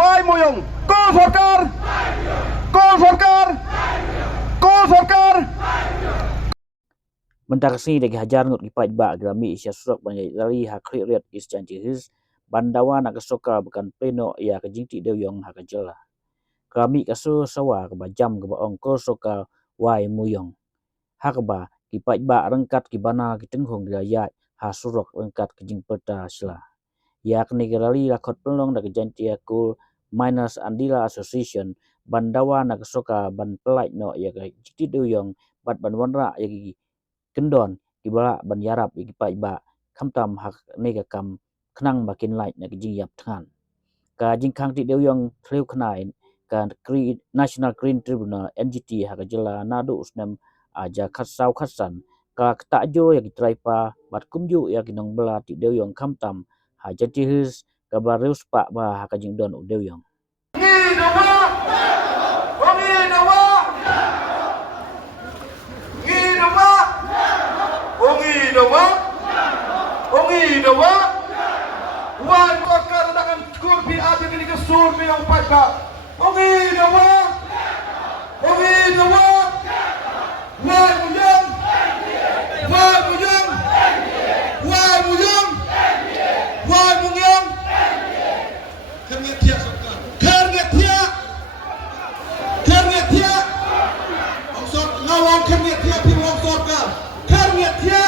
Wai Muyong, Kol Sarkar, Kol Sarkar, Kol Sarkar. Mentang sini lagi hajar ngut kipat ba grami isya surak banyak dari hakri riat is janji his bandawa nak soka bukan pleno ia kejingti deu yong hak jela. Grami kasu sawa ke bajam ke baong ko soka Wai Muyong. Hak ba kipat ba rengkat ki bana ki tenghong gaya ha surak rengkat kejing peta sila. Ia kini gerali lakot pelong nak janji akul Miners Andila Association bandawa nak soka ban pelai no ia kejingti deu yong bat ban wanra ia kendon ibala ban yarap igipa iba kamtam hak nega kam kenang makin light na jing yap than ka jing khang ti deu yong thleu khnai ka National Green Tribunal NGT hak jela nadu usnam aja khatsau khatsan ka ta jo ya gitraipa bat kumju ya kinong bela ti deu yong kamtam ha jati his ka bareus pa ba hak jing don deu yong Ongi dawa wan kokar dengan kurbi ada ni ke surmi yang pada ongi dawa wai muyang wai muyang wai muyang wai muyang kernetia ongsor ngawang kernetia pi ongsor ka kernetia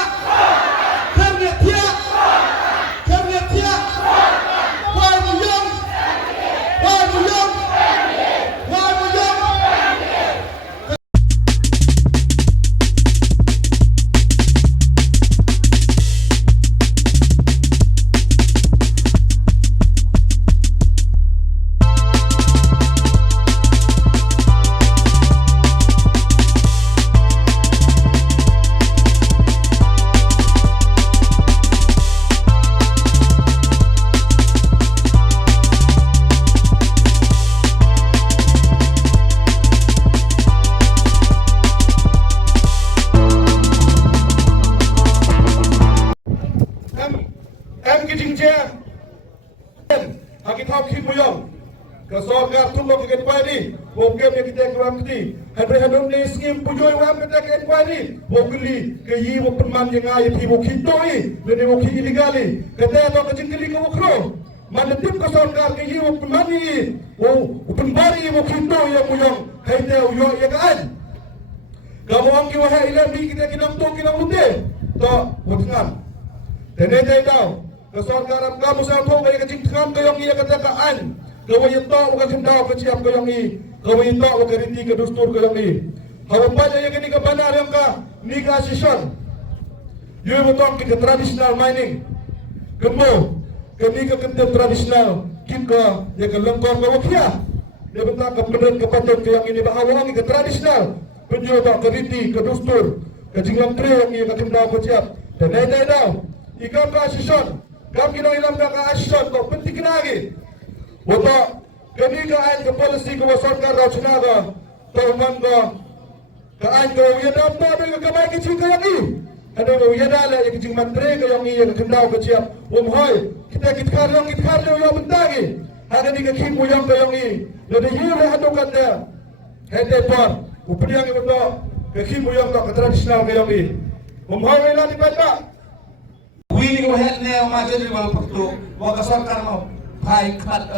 Haki thap khit muyong ka sorkar tumbo ke inquiry program yang kita keram kiti hadre ni skim pujoy wam kita ke inquiry bogli ke yi wo perman yang ai thi wo khitoi le wo khi illegali kata to ke jingli ke wo khro man tip ka sorkar ke yi wo perman ni wo penbari wo khitoi yang muyong haite yo ya kan kamu angki wa ila bi kita kinam to kinam ute to wotngan tene dai tau kesorkaran kamu sa to kay kajing kham kayong iya katakaan kawayin to ka kindaw ka siap kayong i kawayin to ka riti ka dustur kayong i hawapan ya kini ka banar yang ka ni ka session yu mo to ki traditional mining kemo kini ka kente traditional kita ya ka lengkor ka wakia dia bentak ka pedot ka patot kayong ini bahawang ka traditional penyo to ka riti ka dustur ka jinglang tre yang iya ka kindaw ka siap dan dai daw ikaw ka session kam kinong ilam ka ka-asyon to penting lagi wato kani ka-ain ka policy ka wasarkar raw sinaga tauman ka ka-ain ka uyadam na ka kamay kicing ka yang i ano ka uyadala yung kicing mantre ka yung iya ka kendaw ka siyap umhoy kita kitkaryo yung bentagi hada ni ka kim uyang ka yung i nada yura hado ka na hete por upiniyang ito ka kim uyang ka traditional ka yung i umhoy wala ni bata Wini ko het ne ma jadi wal pakto wa ka sarkar mo phai khat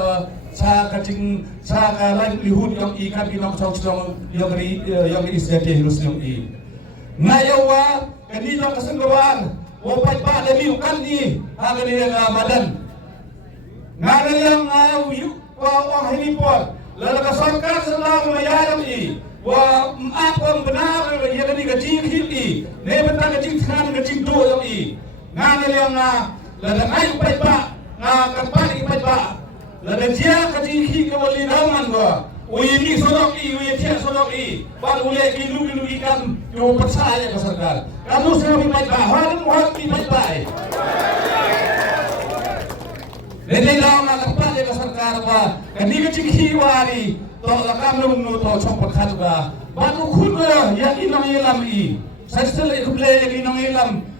sa ka jing sa ka lan lihun yang i kan binong chong chong yang is jate hirus yang i na yawa kani jong kaseng gawan wa pai pa le mi kan ni ha ga ni madan ngana yang yu wa helipor la ka sarkar sallallahu mayaram i wa apa benar ya ni ka jing hi ne bentang ka jing than ka jing do yang i ngana yang la ai pai pa nga kampani pai pa la dia ka ji khi ka wali raman go ui ni sodok i ui thia sodok i ba ule ki lu kan yo percaya ka sarkar kamu semua pai pa harum pi pai pa le daw na kampani ka sarkar ba kani ka ji khi wari to la kam lu nu to chok pakhat ba ba ku khun go ya inong ilam i sai sel i kuble inong ilam